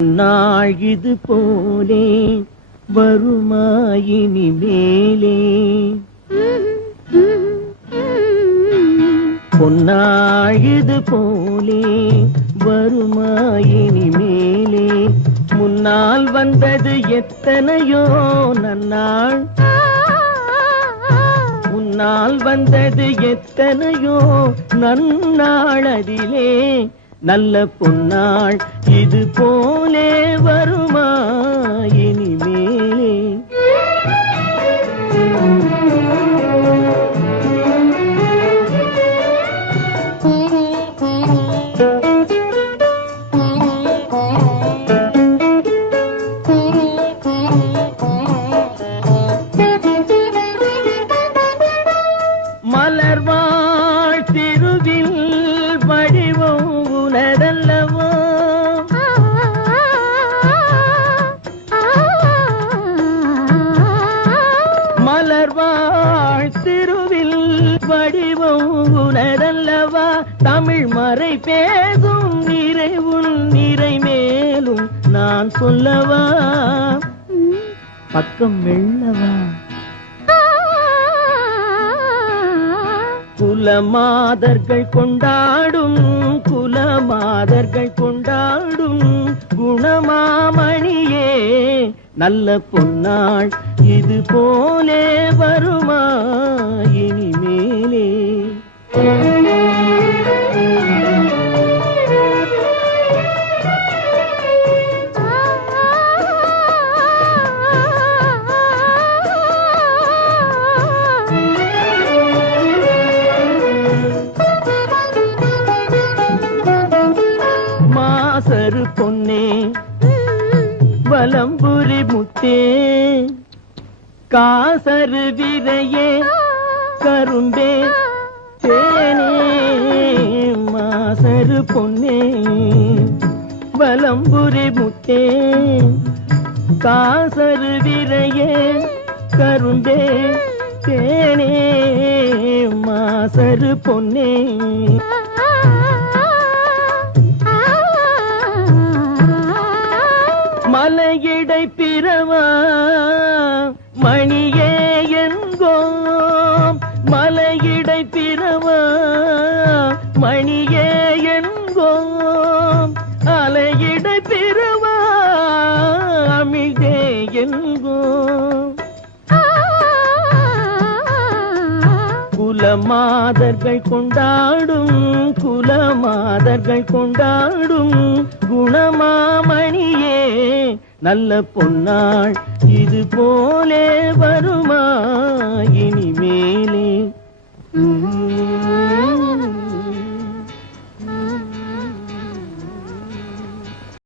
நாள் இது போலே வருமாயினி மேலே பொன்னாள் இது போலே வருமாயினி மேலே முன்னால் வந்தது எத்தனையோ நன்னாள் முன்னால் வந்தது எத்தனையோ நன்னாள் அதிலே நல்ல பொன்னாள் இது போலே வருமா இனிமேலே மலர்வாழ் திருவில் வடிவம் உனதல்லவோ மலர்வாழ் திருவில் வடிவம் உனதல்லவா தமிழ் மறை பேசும் நிறைவுன் நிறை மேலும் நான் சொல்லவா பக்கம் வெள்ளவா குலமாதர்கள் கொண்டாடும் குலமாதர்கள் கொண்டாடும் குணமாமணியே நல்ல பொன்னாள் இது போலே வருமா இனிமேலே மாசரு பொன்னே வலம்புரி முத்தே காசரு விரையே கரும்பே தேனே மாசரு பொன்னே வலம்புரி முத்தே காசரு விரையே கரும்பே தேனே மாசரு பொன்னே மலையிடை பிறவா மணியே என்கோம் மலையிடை பிறவா மணியே என்கோம் அலையிடை பிறவா அமிழ்தே என்கோம் குலமாதர்கள் கொண்டாடும் குலமாதர்கள் கொண்டாடும் குணமாமணியே நல்ல பொன்னாள் இது போலே வருமா